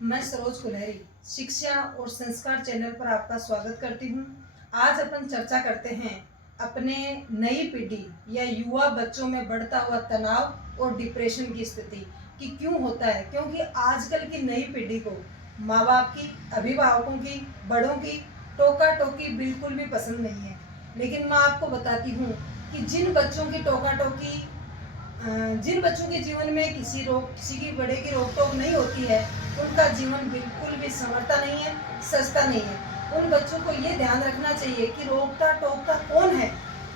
मैं सरोज कुल्हरी शिक्षा और संस्कार चैनल पर आपका स्वागत करती हूँ। आज अपन चर्चा करते हैं अपने नई पीढ़ी या युवा बच्चों में बढ़ता हुआ तनाव और डिप्रेशन की स्थिति कि क्यों होता है। क्योंकि आजकल की नई पीढ़ी को माँ बाप की, अभिभावकों की, बड़ों की टोका टोकी बिल्कुल भी पसंद नहीं है। लेकिन मैं आपको बताती हूँ कि जिन बच्चों के जीवन में किसी की बड़े की रोक टोक नहीं होती है, उनका जीवन बिल्कुल भी संवरता नहीं है, सजता नहीं है। उन बच्चों को ये ध्यान रखना चाहिए कि रोकता टोकता कौन है।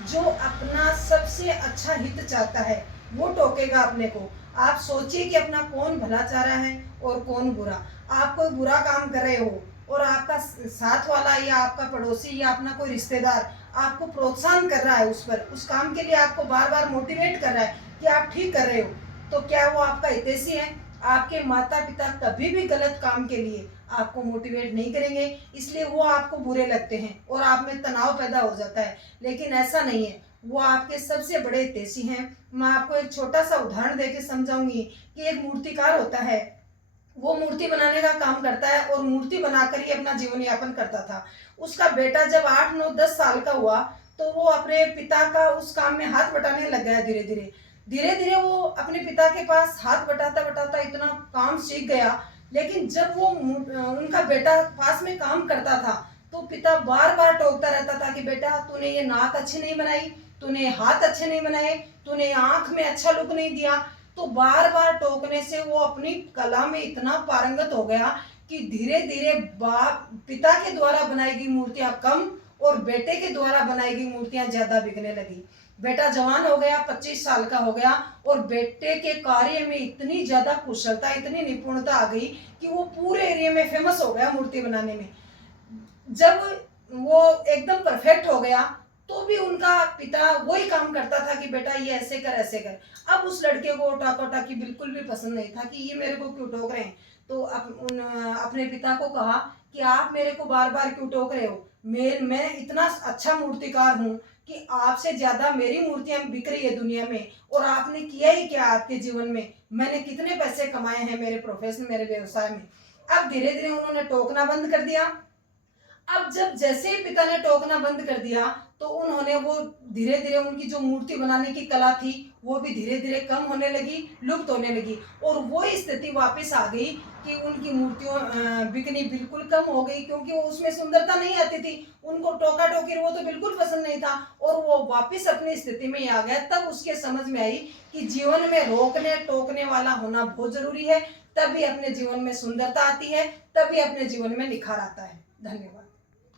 जो अपना सबसे अच्छा हित चाहता है वो टोकेगा अपने को। आप सोचिए कि अपना कौन भला चाह रहा है और कौन बुरा। आप कोई बुरा काम कर रहे हो और आपका साथ वाला या आपका पड़ोसी या अपना कोई रिश्तेदार आपको प्रोत्साहन कर रहा है, उस काम के लिए आपको बार बार मोटिवेट कर रहा है कि आप ठीक कर रहे हो, तो क्या वो आपका हितैषी है? आपके माता पिता कभी भी गलत काम के लिए आपको मोटिवेट नहीं करेंगे, इसलिए वो आपको बुरे लगते हैं और आप में तनाव पैदा हो जाता है। लेकिन ऐसा नहीं है, वो आपके सबसे बड़े हितैषी हैं। मैं आपको एक छोटा सा उदाहरण देके समझाऊंगी कि एक मूर्तिकार होता है, वो मूर्ति बनाने का काम करता है और मूर्ति बनाकर ही अपना जीवन यापन करता था। उसका बेटा जब 8, 9, 10 साल का हुआ तो वो अपने पिता का उस काम में हाथ बटाने लग गया। धीरे धीरे वो अपने पिता के पास हाथ बटाता बटाता इतना काम सीख गया। लेकिन जब वो उनका बेटा पास में काम करता था तो पिता बार बार टोकता रहता था कि बेटा तूने ये नाक अच्छी नहीं बनाई, तूने हाथ अच्छे नहीं बनाए, तूने आंख में अच्छा लुक नहीं दिया। तो बार बार टोकने से वो अपनी कला में इतना पारंगत हो गया कि धीरे धीरे बाप पिता के द्वारा बनाई गई मूर्तियां कम और बेटे के द्वारा बनाई गई मूर्तियां ज्यादा बिकने लगी। बेटा जवान हो गया, 25 साल का हो गया और बेटे के कार्य में इतनी ज्यादा कुशलता, इतनी निपुणता आ गई कि वो पूरे एरिया में फेमस हो गया मूर्ति बनाने में। जब वो एकदम परफेक्ट हो गया तो भी उनका पिता वही काम करता था कि बेटा ये ऐसे कर ऐसे कर। अब उस लड़के को टाका टाकी बिल्कुल भी पसंद नहीं था कि ये मेरे को क्यों टोक रहे हैं। तो अपने पिता को कहा कि आप मेरे को बार बार क्यों टोक रहे हो, मैं इतना अच्छा मूर्तिकार हूँ कि आपसे ज्यादा मेरी मूर्तियां बिक रही है दुनिया में, और आपने किया ही क्या आपके जीवन में, मैंने कितने पैसे कमाए हैं मेरे प्रोफेशन, मेरे व्यवसाय में। अब धीरे धीरे उन्होंने टोकना बंद कर दिया। अब जब जैसे ही पिता ने टोकना बंद कर दिया तो उन्होंने वो धीरे धीरे उनकी जो मूर्ति बनाने की कला थी वो भी धीरे धीरे कम होने लगी, लुप्त होने लगी, और वो स्थिति वापस आ गई कि उनकी मूर्तियों बिकनी बिल्कुल कम हो गई क्योंकि वो उसमें सुंदरता नहीं आती थी। उनको टोका टोकी वो तो बिल्कुल पसंद नहीं था और वो वापस अपनी स्थिति में ही आ गया। तब उसके समझ में आई कि जीवन में रोकने टोकने वाला होना बहुत जरूरी है, तभी अपने जीवन में सुंदरता आती है, तभी अपने जीवन में निखार आता है। धन्यवाद।